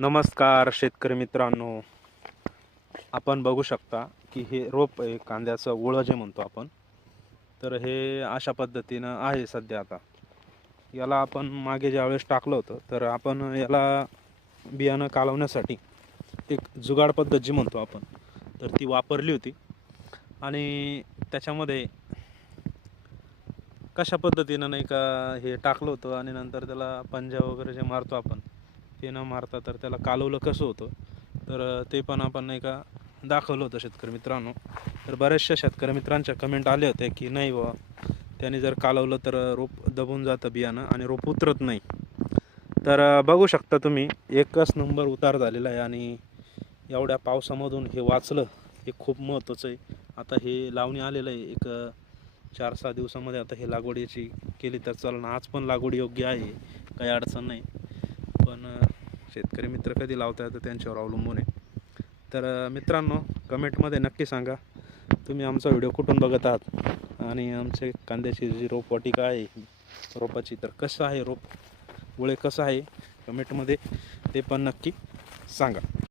नमस्कार शेतकरी मित्रांनो. आपण बघू शकता की हे रोप आहे कांद्याचं ओळं जे म्हणतो आपण तर हे अशा पद्धतीनं आहे सध्या आता. याला आपण मागे ज्यावेळेस टाकलं होतं तर आपण याला बियाणं कालवण्यासाठी एक जुगाड पद्धत जी म्हणतो आपण तर ती वापरली होती. आणि त्याच्यामध्ये कशा पद्धतीनं नाही का हे टाकलं होतं आणि नंतर त्याला पंजा वगैरे जे मारतो आपण ते न मारता तर त्याला कालवलं कसं होतं? तर ते पण आपण नाही का दाखवलं होतं शेतकरी मित्रांनो. तर बऱ्याचशा शेतकरी मित्रांच्या कमेंट आले होते की नाही बुवा त्याने जर कालवलं तर रोप दबून जातं बियाणं आणि रोप उतरत नाही. तर बघू शकता तुम्ही एकच नंबर उतार झालेला आहे आणि एवढ्या पावसामधून हे वाचलं हे खूप महत्त्वाचं आहे. आता हे लावणी आलेलं आहे एक चार सहा दिवसामध्ये आता हे लागवडीची केली तर चालेल आज पण लागवड योग्य आहे काही अडचण नाही. शेतकरी मित्र कधी लावता येतं त्यांच्यावर अवलंबून आहे. तर मित्रांनो कमेंटमध्ये नक्की सांगा. तुम्ही आमचा व्हिडिओ कुठून बघत आहात? आणि आमचे कांद्याची जी रोपवाटिका आहे रोपाची तर कसं आहे रोप? वळे कसं आहे? कमेंटमध्ये ते पण नक्की सांगा.